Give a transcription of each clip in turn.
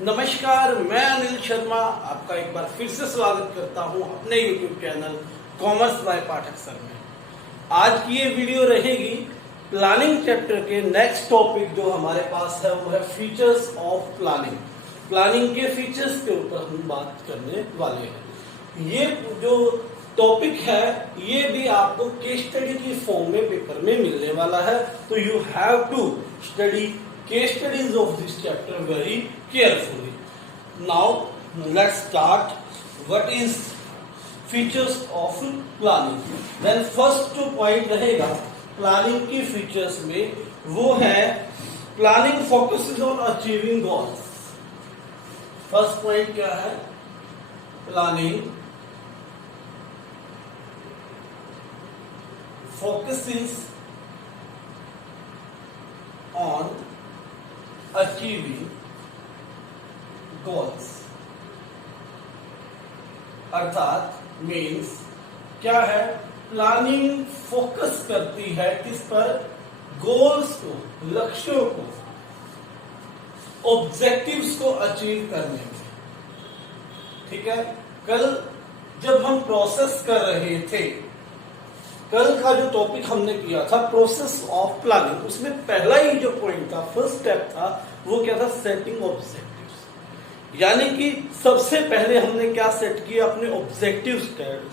नमस्कार, मैं अनिल शर्मा आपका एक बार फिर से स्वागत करता हूं अपने YouTube channel commerce by Pathak sir में। आज की ये वीडियो रहेगी प्लानिंग चैप्टर के नेक्स्ट टॉपिक जो हमारे पास है वो है फीचर्स ऑफ प्लानिंग। प्लानिंग के फीचर्स के ऊपर हम बात करने वाले हैं। ये जो टॉपिक है ये भी आपको केस स्टडी की फॉर्म में पेपर में मिलने वाला है, तो you have to study case studies of this chapter very carefully. Now let's start. What is features of planning? Then first two point रहेगा planning की features में, वो है planning focuses on achieving goals. First point क्या है? Planning focuses on achieving goals, अर्थात means क्या है, प्लानिंग फोकस करती है किस पर? गोल्स को, लक्ष्यों को, ऑब्जेक्टिव्स को अचीव करने में। ठीक है, कल जब हम प्रोसेस कर रहे थे, कल का जो टॉपिक हमने किया था प्रोसेस ऑफ प्लानिंग, उसमें पहला ही जो पॉइंट था, फर्स्ट स्टेप था, वो क्या था? Setting objectives. यानी कि सबसे पहले हमने क्या सेट किया? अपने ऑब्जेक्टिव्स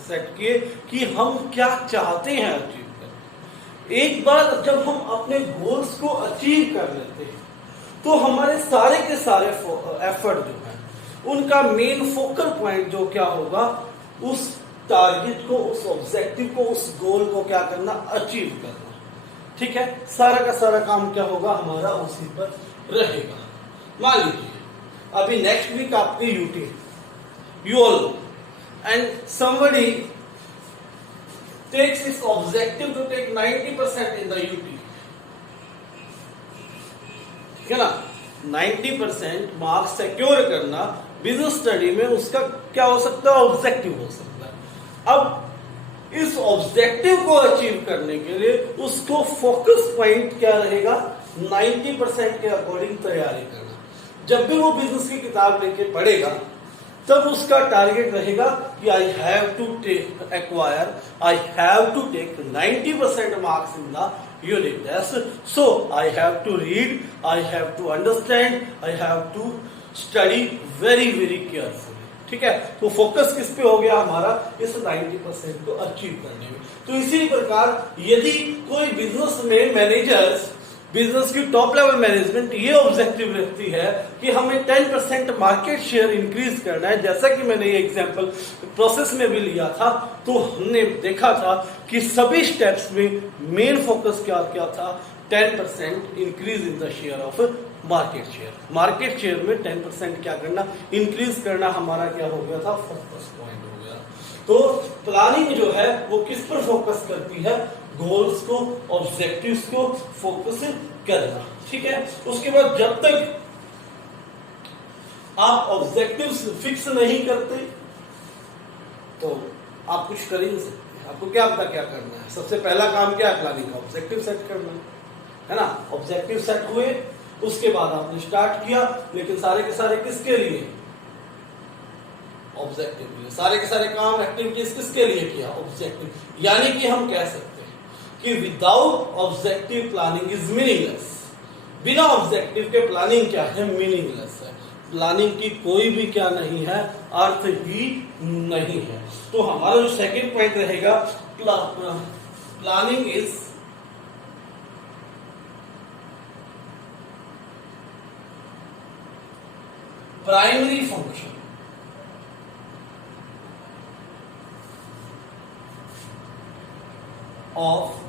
सेट किए कि हम क्या चाहते हैं अचीव करना। एक बार जब हम अपने गोल्स को अचीव कर लेते हैं तो हमारे सारे के सारे एफर्ट जो है उनका मेन फोकल पॉइंट जो क्या होगा, उस टारगेट को, उस ऑब्जेक्टिव को, उस गोल को क्या करना? अचीव करना। ठीक है, सारा का सारा काम क्या होगा हमारा? उसी पर रहेगा। मान लीजिए अभी नेक्स्ट वीक आपके UT, you all know, and somebody takes its objective to take 90% in the UT. ठीक है ना, 90% मार्क्स सिक्योर करना बिजनेस स्टडी में उसका क्या हो सकता है? ऑब्जेक्टिव हो सकता है। अब इस ऑब्जेक्टिव को अचीव करने के लिए उसको फोकस पॉइंट क्या रहेगा? 90% के अकॉर्डिंग तैयारी करना। जब भी वो बिजनेस की किताब लेके पढ़ेगा तब उसका टारगेट रहेगा कि I have to acquire, I have to take 90% marks in the unit test, so I have to read, I have to understand, I have to study very very careful. ठीक है, तो फोकस किस पे हो गया हमारा? इस 90% को अचीव करने में। तो इसी प्रकार यदि कोई बिजनेस में मैनेजर्स, बिजनेस की टॉप लेवल मैनेजमेंट ये ऑब्जेक्टिव रखती है कि हमें 10% मार्केट शेयर इंक्रीज करना है, जैसा कि मैंने ये एग्जांपल प्रोसेस में भी लिया था, तो हमने देखा था कि सभी स्टेप्स में मेन फोकस क्या क्या था? 10% increase in the share of market share. Market share में 10% क्या करना? इंक्रीज करना हमारा क्या हो गया था? फोकस पॉइंट हो गया। तो प्लानिंग जो है वो किस पर फोकस करती है? गोल्स को, ऑब्जेक्टिव्स को फोकस करना। ठीक है, उसके बाद जब तक आप ऑब्जेक्टिव्स फिक्स नहीं करते तो आप कुछ कर ही नहीं सकते। आपको क्या पता क्या करना है? सबसे पहला काम क्या है प्लानिंग का? ऑब्जेक्टिव सेट करना है ना। ऑब्जेक्टिव सेट हुए, उसके बाद आपने स्टार्ट किया, लेकिन सारे के सारे किसके लिए? ऑब्जेक्टिव के लिए। सारे के सारे काम, एक्टिविटीज किसके लिए किया? ऑब्जेक्टिव। यानी कि हम कह सकते हैं कि without objective planning is meaningless. बिना ऑब्जेक्टिव के प्लानिंग क्या है? मीनिंगलेस है। प्लानिंग की कोई भी क्या नहीं है? अर्थ ही नहीं है। तो हमारा जो सेकंड पॉइंट रहेगा, planning is primary function of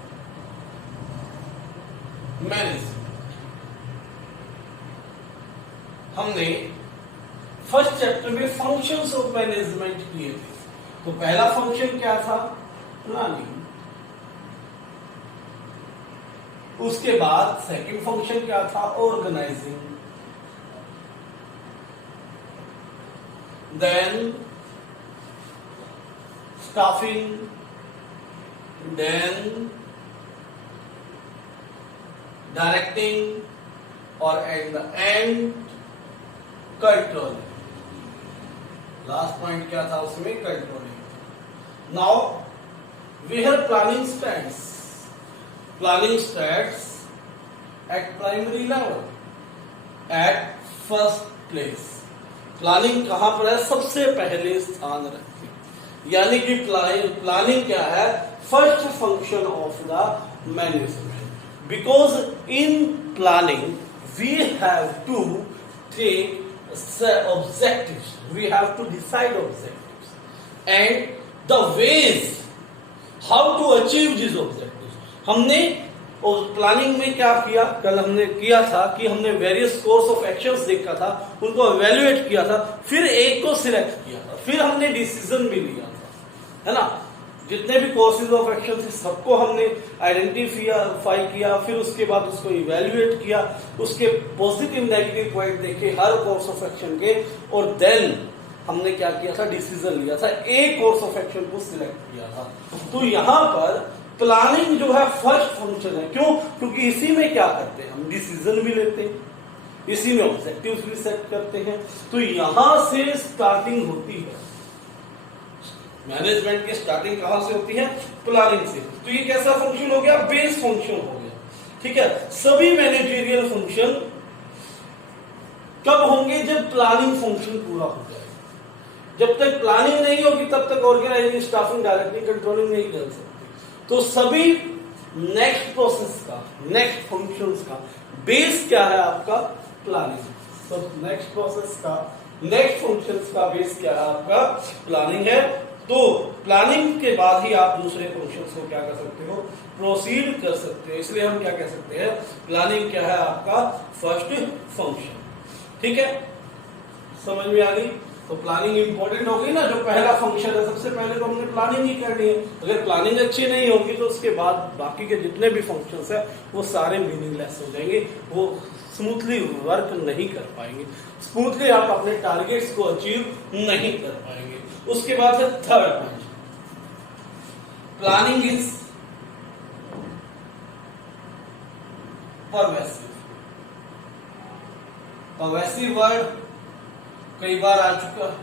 management. हमने फर्स्ट चैप्टर में फंक्शंस ऑफ मैनेजमेंट किए थे। तो पहला फंक्शन क्या था? प्लानिंग। उसके बाद सेकंड फंक्शन क्या था? Organising. then staffing, then directing, और at the end controlling. Last point क्या था उसमें? Controlling. Now we have planning stands. Planning stands at primary level, at first place. Planning कहां पर है? सबसे पहले स्थान रखती है। यानी कि प्लानिंग क्या है? First function of the management. Because in planning we have to take objectives, we have to decide objectives and the ways how to achieve these objectives. हमने प्लानिंग में क्या किया? कल हमने किया था कि हमने वेरियस कोर्स ऑफ एक्शंस देखा था, उनको एवेल्युएट किया था, फिर एक को सिलेक्ट किया था, फिर हमने डिसीजन भी लिया था, है ना? जितने भी कोर्सेज ऑफ एक्शन थे सबको हमने आइडेंटिफाई किया, फिर उसके बाद उसको इवेल्युएट किया, उसके पॉजिटिव नेगेटिव पॉइंट देखे हर कोर्स ऑफ एक्शन के, और देन हमने क्या किया था? डिसीजन लिया था, एक कोर्स ऑफ एक्शन को सिलेक्ट किया था। तो यहां पर प्लानिंग जो है फर्स्ट फंक्शन है। क्यों? क्योंकि इसी में क्या करते हैं? हम डिसीजन भी लेते हैं, इसी में ऑब्जेक्टिव्स भी सेट करते हैं। तो यहां से स्टार्टिंग होती है। मैनेजमेंट की स्टार्टिंग कहां से होती है? प्लानिंग से। तो ये कैसा फंक्शन हो गया? बेस फंक्शन हो गया। ठीक है। सभी मैनेजरियल फंक्शन कब होंगे? जब प्लानिंग फंक्शन पूरा हो जाए। जब तक प्लानिंग नहीं होगी तब तक ऑर्गेनाइजिंग, स्टाफिंग, डायरेक्टिंग, कंट्रोलिंग नहीं कर सकते। तो सभी नेक्स्ट प्रोसेस का, नेक्स्ट फंक्शंस का बेस क्या है? आपका प्लानिंग। सब नेक्स्ट प्रोसेस का, नेक्स्ट फंक्शंस का बेस क्या है? आपका प्लानिंग है। तो प्लानिंग के बाद ही आप दूसरे फंक्शंस को क्या कर सकते हो? प्रोसीड कर सकते हो। इसलिए हम क्या कह सकते हैं? प्लानिंग क्या है? आपका फर्स्ट फंक्शन। ठीक है, समझ में आ गई? तो प्लानिंग इंपॉर्टेंट हो गई ना। जो पहला फंक्शन है, सबसे पहले तो हमने प्लानिंग ही करनी है। अगर प्लानिंग अच्छी नहीं होगी तो उसके बाद बाकी के जितने भी फंक्शंस है वो सारे मीनिंगलेस हो जाएंगे, वो स्मूथली वर्क नहीं कर पाएंगे, स्मूथली आप अपने टारगेट्स को अचीव नहीं कर पाएंगे। उसके बाद है third point, planning is pervasive. Pervasive word कई बार आ चुका है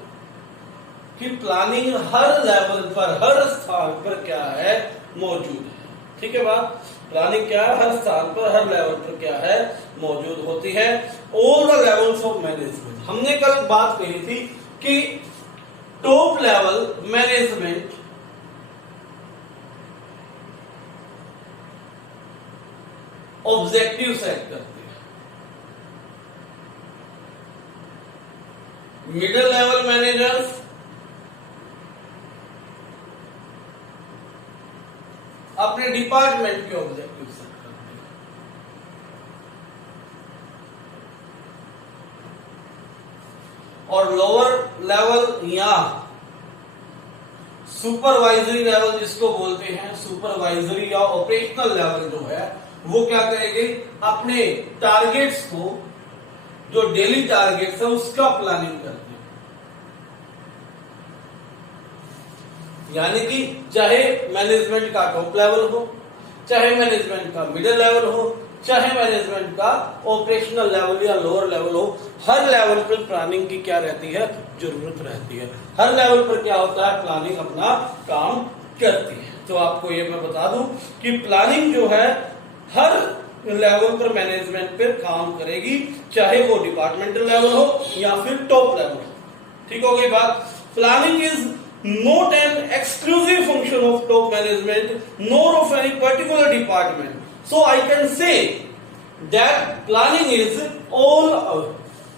कि प्लानिंग हर लेवल पर, हर स्थान पर क्या है? मौजूद है। ठीक है बात? प्लानिंग क्या है? हर स्थान पर, हर लेवल पर क्या है? मौजूद होती है। All the levels of management. हमने कल बात कही थी कि top level management objective set करती है, मिडिल लेवल मैनेजर्स अपने डिपार्टमेंट के ऑब्जेक्टिव सेट करते हैं, और लोअर लेवल या सुपरवाइजरी लेवल जिसको बोलते हैं, सुपरवाइजरी या ऑपरेशनल लेवल जो है वो क्या करेंगे? अपने टारगेट्स को, जो डेली टारगेट्स है उसका प्लानिंग करते हैं। यानी कि चाहे मैनेजमेंट का टॉप लेवल हो, चाहे मैनेजमेंट का मिडिल लेवल हो, चाहे मैनेजमेंट का ऑपरेशनल लेवल या लोअर लेवल हो, हर लेवल पर प्लानिंग की क्या रहती है? जरूरत रहती है। हर लेवल पर क्या होता है? प्लानिंग अपना काम करती है। तो आपको ये मैं बता दूं कि प्लानिंग जो है हर लेवल पर मैनेजमेंट पे काम करेगी, चाहे वो डिपार्टमेंटल लेवल हो या फिर टॉप लेवल हो। ठीक हो गई बात? Planning is not an exclusive function of top management nor of any particular department. So I can say that planning is all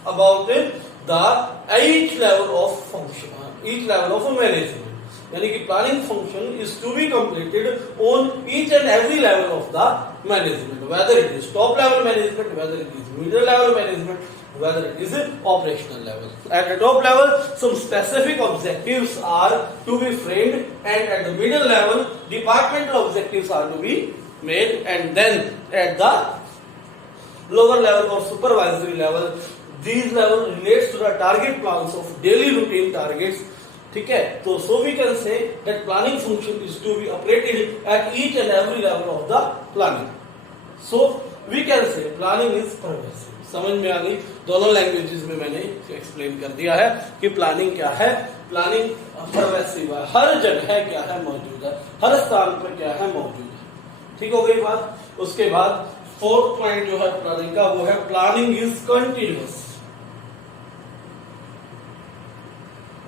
about the each level of function, each level of a management. यानी कि planning function is to be completed on each and every level of the management, whether it is top level management, whether it is middle level management, whether it is operational level. At the top level, some specific objectives are to be framed, and at the middle level, departmental objectives are to be made, and then at the lower level or supervisory level, these level relates to the target plans of daily routine targets. ठीक है? तो so we can say that planning function is to be operated at each and every level of the planning. So we can say planning is pervasive. समझ में आ गई? दोनों languages में मैंने explain कर दिया है कि प्लानिंग क्या है। प्लानिंग परवेसिव है, हर जगह क्या है मौजूद है, हर स्थान पर क्या है मौजूद है। ठीक हो गई बात? उसके बाद फोर्थ पॉइंट जो है प्लानिंग का वो है planning is continuous.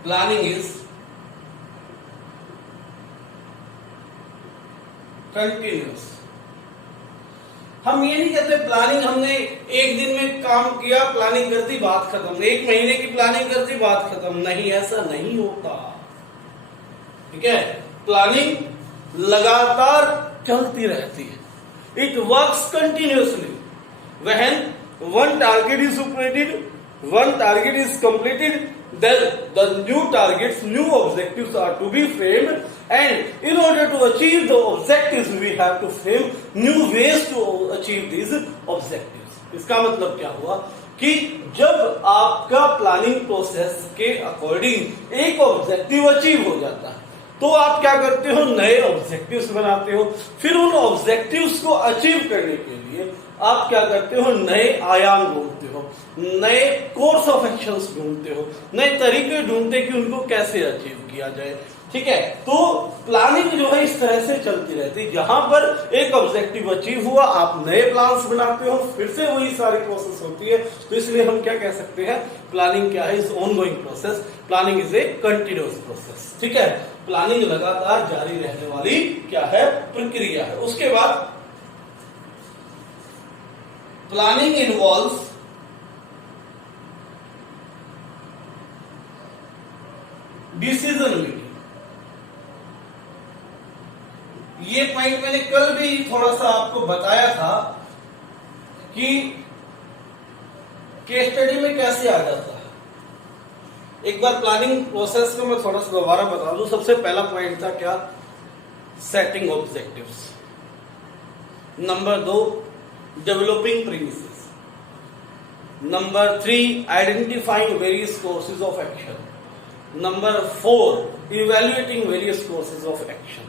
Planning is continuous. हम ये नहीं कहते प्लानिंग हमने एक दिन में काम किया, प्लानिंग कर दी, बात खत्म। एक महीने की प्लानिंग कर दी, बात खत्म। नहीं, ऐसा नहीं होता। ठीक है? प्लानिंग लगातार चलती रहती है। It works continuously. When one target is completed, one target is completed, then the new targets, new objectives are to be framed, and in order to achieve the objectives we have to frame new ways to achieve these objectives. इसका मतलब क्या हुआ कि जब आपका planning process के according एक objective achieve हो जाता है तो आप क्या करते हो, नए ऑब्जेक्टिव्स बनाते हो। फिर उन ऑब्जेक्टिव्स को अचीव करने के लिए आप क्या करते हो, नए आयाम ढूंढते हो, नए कोर्स ऑफ एक्शंस ढूंढते हो, नए तरीके ढूंढते कि उनको कैसे अचीव किया जाए। ठीक है? तो प्लानिंग जो है इस तरह से चलती रहती है। जहां पर एक ऑब्जेक्टिव अचीव हुआ आप नए प्लान्स बनाते हो, फिर से वही सारी प्रोसेस होती है। तो इसलिए हम क्या कह सकते हैं, प्लानिंग क्या है, is ongoing process. Planning is a continuous process. ठीक है? प्लानिंग लगातार जारी रहने वाली क्या है, प्रक्रिया है। उसके बाद प्लानिंग इन्वॉल्व्स डिसीजन मेकिंग। ये पॉइंट मैंने कल भी थोड़ा सा आपको बताया था कि केस स्टडी में कैसे आ जाता है। एक बार प्लानिंग प्रोसेस को मैं थोड़ा सा दोबारा बता दूं। सबसे पहला पॉइंट था क्या, setting objectives. Number 2, developing premises. Number 3, identifying various courses of action. Number 4, evaluating various courses of action.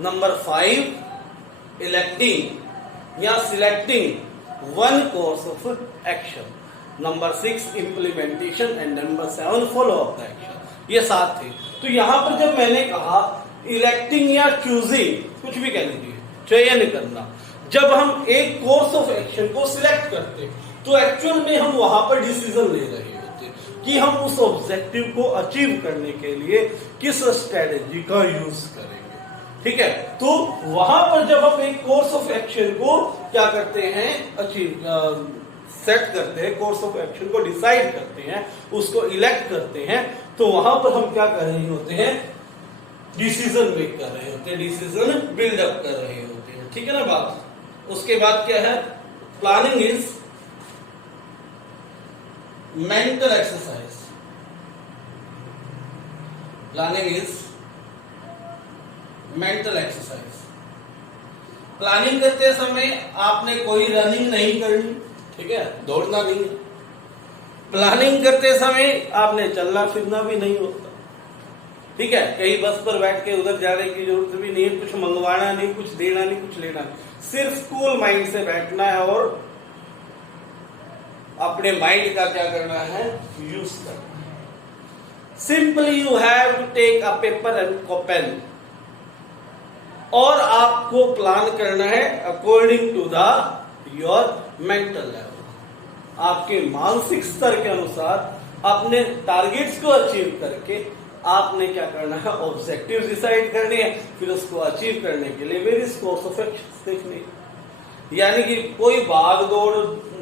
Number 5, electing या selecting one course of action. Number 6, implementation and number 7, follow up the action. ये 7 थे। तो यहां पर जब मैंने कहा electing या चूजिंग, कुछ भी कह लीजिए, चयन करना, जब हम एक कोर्स ऑफ एक्शन को सिलेक्ट करते तो एक्चुअल में हम वहां पर डिसीजन ले रहे होते कि हम उस ऑब्जेक्टिव को अचीव करने के लिए किस स्ट्रेटेजी का यूज करेंगे। ठीक है? तो वहां पर जब हम एक कोर्स ऑफ एक्शन को क्या करते हैं, अचीव सेट करते हैं, कोर्स ऑफ एक्शन को डिसाइड करते हैं, उसको इलेक्ट करते हैं, तो वहां पर हम क्या कर रहे होते हैं, डिसीजन मेक कर रहे होते हैं, डिसीजन बिल्डअप कर रहे होते हैं। ठीक है ना बात? उसके बाद क्या है, planning is mental exercise. Planning is mental exercise. Planning करते समय आपने कोई रनिंग नहीं करनी। ठीक है? दौड़ना नहीं है। प्लानिंग करते समय आपने चलना फिरना भी नहीं होता। ठीक है? कहीं बस पर बैठ के उधर जाने की जरूरत भी नहीं है, कुछ मंगवाना नहीं, कुछ देना नहीं, कुछ लेना नहीं। सिर्फ कूल माइंड से बैठना है और अपने माइंड का क्या करना है, यूज करना है। Simply you have to take a paper and pen, और आपको प्लान करना है according to the your mental level. आपके मानसिक स्तर के अनुसार अपने टारगेट्स को अचीव करके आपने क्या करना है, ऑब्जेक्टिव डिसाइड करने हैं, फिर उसको अचीव करने के लिए वेरियस कोर्स ऑफ एक्शन देखने। यानी कि कोई भाग दौड़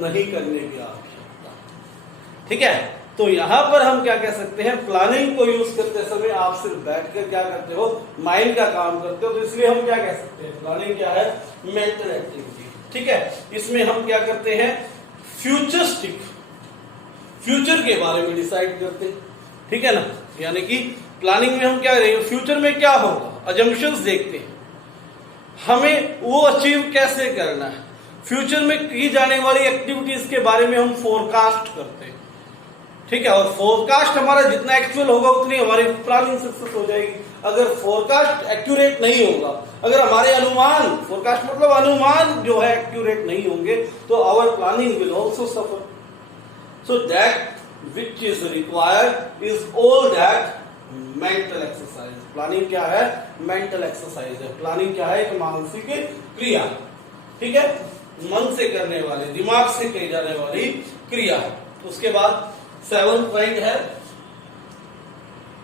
नहीं करने की आवश्यकता। ठीक है? तो यहां पर हम क्या कह सकते हैं, प्लानिंग को यूज करते समय आप सिर्फ बैठकर क्या करते हो, माइंड का काम करते हो। तो इसलिए हम क्या कह सकते हैं, प्लानिंग क्या है, मेंटल एक्टिविटी। ठीक है? इसमें हम क्या करते हैं, फ्यूचरिस्टिक, फ्यूचर के बारे में डिसाइड करते हैं। ठीक है ना? यानी कि प्लानिंग में हम क्या करेंगे, फ्यूचर में क्या होगा, अजम्पशंस देखते हैं, हमें वो अचीव कैसे करना है। फ्यूचर में की जाने वाली एक्टिविटीज के बारे में हम फोरकास्ट करते हैं। ठीक है? और फोरकास्ट हमारा जितना एक्चुअल होगा उतनी हमारी प्लानिंग सक्सेस हो जाएगी। अगर फोरकास्ट एक्यूरेट नहीं होगा, अगर हमारे अनुमान, फोरकास्ट मतलब अनुमान जो है एक्यूरेट नहीं होंगे, तो our planning will also suffer. So that which is required is all that mental exercise. Planning क्या है? मेंटल एक्सरसाइज है. प्लानिंग क्या है? एक मानसिक क्रिया. ठीक है, मन से करने वाले, दिमाग से की जाने वाली क्रिया. उसके बाद 7th पॉइंट है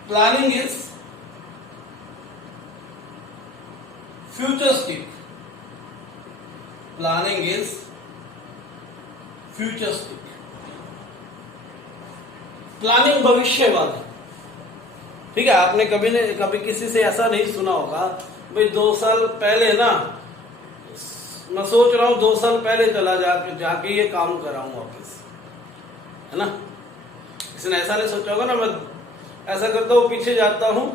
planning is futuristic. Planning is futuristic. Planning भविष्यवादी. ठीक है, आपने कभी किसी से ऐसा नहीं सुना होगा, भाई 2 साल पहले ना मैं सोच रहा हूं 2 साल पहले चला जाके ये काम कराऊं वापस, है ना. किसी ने ऐसा नहीं सोचा होगा ना, मैं ऐसा करता हूं पीछे जाता हूं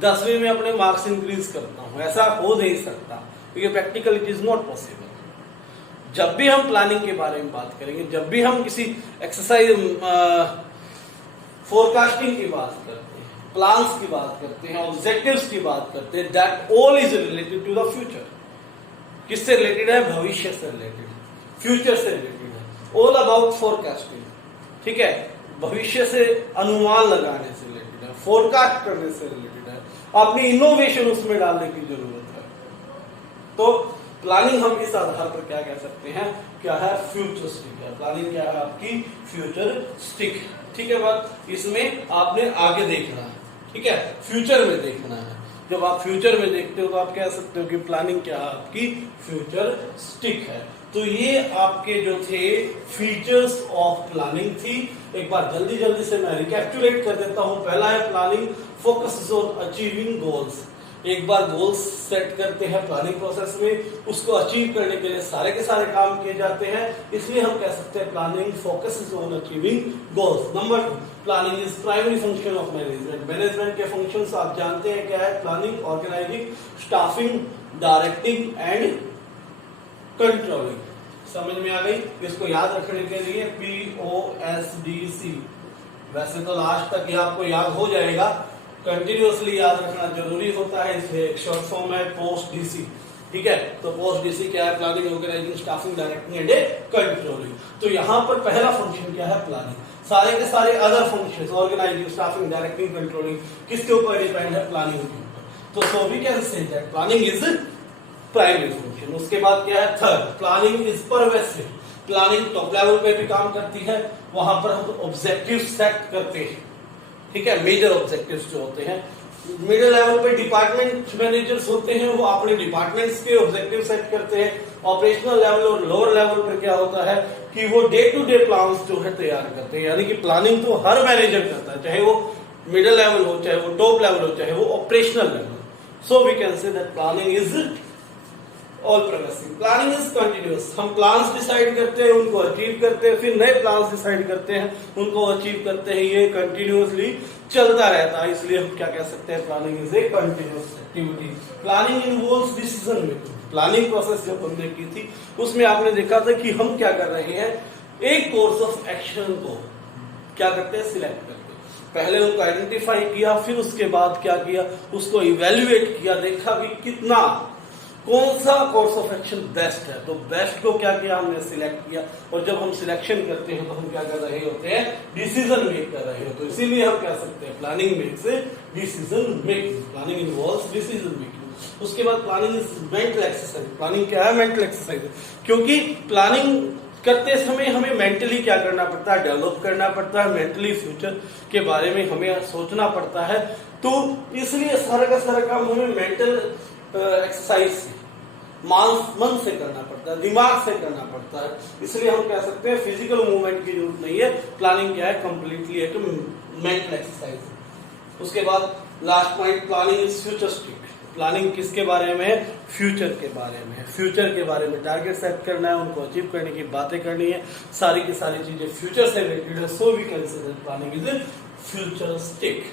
10वीं में अपने मार्क्स इंक्रीज करता हूं. ऐसा हो नहीं सकता, क्योंकि practical it is not possible. जब भी हम प्लानिंग के बारे में बात करेंगे, जब भी हम किसी एक्सरसाइज फोरकास्टिंग की बात करते हैं, प्लान्स की बात करते हैं, ऑब्जेक्टिव्स की बात करते हैं, that all is related to the future. किससे रिलेटेड है? भविष्य से रिलेटेड, फ्यूचर से रिलेटेड है. All about forecasting. ठीक है, भविष्य से अनुमान लगाने से रिलेटेड है, फोरकास्ट करने से रिलेटेड है. अपनी इनोवेशन उसमें डालने की जरूरत है. तो प्लानिंग हम इस आधार पर क्या कह सकते हैं, क्या है? फ्यूचरिस्टिक है. प्लानिंग क्या है? आपकी फ्यूचरिस्टिक. ठीक है बात, इसमें आपने आगे देखना है. ठीक है, फ्यूचर में देखना है. जब आप फ्यूचर में देखते हो तो आप कह सकते हो कि प्लानिंग क्या है? आपकी फ्यूचरिस्टिक है. तो ये आपके जो थे फीचर्स ऑफ प्लानिंग थी. एक बार जल्दी से मैं रिकैप्चुलेट कर देता हूं. पहला है planning focus on achieving goals. एक बार गोल्स सेट करते हैं प्लानिंग प्रोसेस में, उसको अचीव करने के लिए सारे के सारे काम किए जाते हैं. इसलिए हम कह सकते हैं planning focus on achieving goals. Number 2, planning is primary function of management. Management के फंक्शंस आप जानते हैं क्या है? Planning, organising, staffing, directing and controlling. समझ में आ गई? इसको याद रखने के लिए POSDC. वैसे तो लास्ट तक ये आपको याद हो जाएगा, कंटिन्यूअसली याद रखना जरूरी होता है, इसलिए एक शॉर्ट फॉर्म है POSDC. ठीक है, तो POSDC क्या है? Planning, organising, staffing, directing and controlling. तो यहाँ पर पहला फंक्शन क्या है? प्लानिंग. सारे के सारे other functions, organising, staffing, directing, controlling, किसके ऊपर डिपेंड है? प्लानिंग के ऊपर. तो so we can say that planning is primary function. उसके बाद क्या है? Third, planning is pervasive. Planning top level पे भी काम करती है, वहां पर हम ऑब्जेक्टिव सेट करते हैं. ठीक है, मेजर ऑब्जेक्टिव्स जो होते हैं. मिडिल लेवल पे डिपार्टमेंट मैनेजर्स होते हैं, वो अपने डिपार्टमेंट्स के ऑब्जेक्टिव सेट करते हैं. ऑपरेशनल लेवल और लोअर लेवल पर क्या होता है कि वो डे टू डे प्लान्स जो है तैयार करते हैं. यानी कि प्लानिंग तो हर मैनेजर करता है, चाहे वो मिडिल लेवल हो, चाहे वो टॉप लेवल हो, चाहे वो operational level. So we can say that planning is all pervasive. Planning is continuous. हम प्लान्स डिसाइड करते हैं, उनको अचीव करते हैं, फिर नए प्लान्स डिसाइड करते हैं, उनको अचीव करते हैं. ये कंटिन्यूअसली चलता रहता है, इसलिए हम क्या कह सकते हैं? Planning is a continuous activity. Planning involves decision making. Planning process जब हमने की थी उसमें आपने देखा था कि हम क्या कर रहे हैं, एक कोर्स ऑफ एक्शन को क्या करते हैं? सिलेक्ट करते हैं. पहले उनको आइडेंटिफाई किया, फिर उसके बाद क्या किया? उसको इवेल्युएट किया, देखा कि कितना, कौन सा कोर्स ऑफ एक्शन बेस्ट है. तो बेस्ट को क्या किया? हमने सिलेक्ट किया. और जब हम सिलेक्शन करते हैं तो हम क्या कर रहे होते हैं? डिसीजन मेक कर रहे हो. तो इसीलिए हम कह सकते हैं planning makes decision making. Planning involves decision making. उसके बाद planning is mental exercise. Planning क्या है? Mental exercise. क्योंकि प्लानिंग करते समय हमें मेंटली क्या करना पड़ता है? डेवलप करना पड़ता है. मेंटली फ्यूचर के बारे में हमें सोचना पड़ता है. तो इसलिए सारा का सारा काम हमें मेंटल एक्सरसाइज से, मन से करना पड़ता है, दिमाग से करना पड़ता है. इसलिए हम कह सकते हैं फिजिकल मूवमेंट की जरूरत नहीं है. प्लानिंग क्या है? कंप्लीटली एक मेंटल एक्सरसाइज. उसके बाद last point, planning is futuristic. Planning किसके बारे में है? फ्यूचर के बारे में है. फ्यूचर के बारे में टारगेट सेट करना है, उनको अचीव करने की बातें करनी है. सारी की सारी चीजें फ्यूचर से रिलेटेड है. So we can say that planning is futuristic.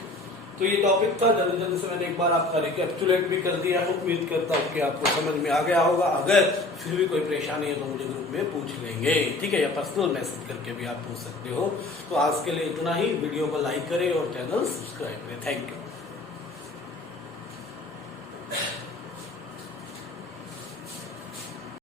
तो ये टॉपिक था, जल्दी से मैंने एक बार आपका रिकैप्चुलेट भी कर दिया है. उम्मीद करता हूँ कि आपको समझ में आ गया होगा. अगर फिर भी कोई परेशानी है तो मुझे ग्रुप में पूछ लेंगे. ठीक है, या पर्सनल मैसेज करके भी आप पूछ सकते हो. तो आज के लिए इतना ही. वीडियो को लाइक करें और चैनल सब्सक्राइब करें. Thank you.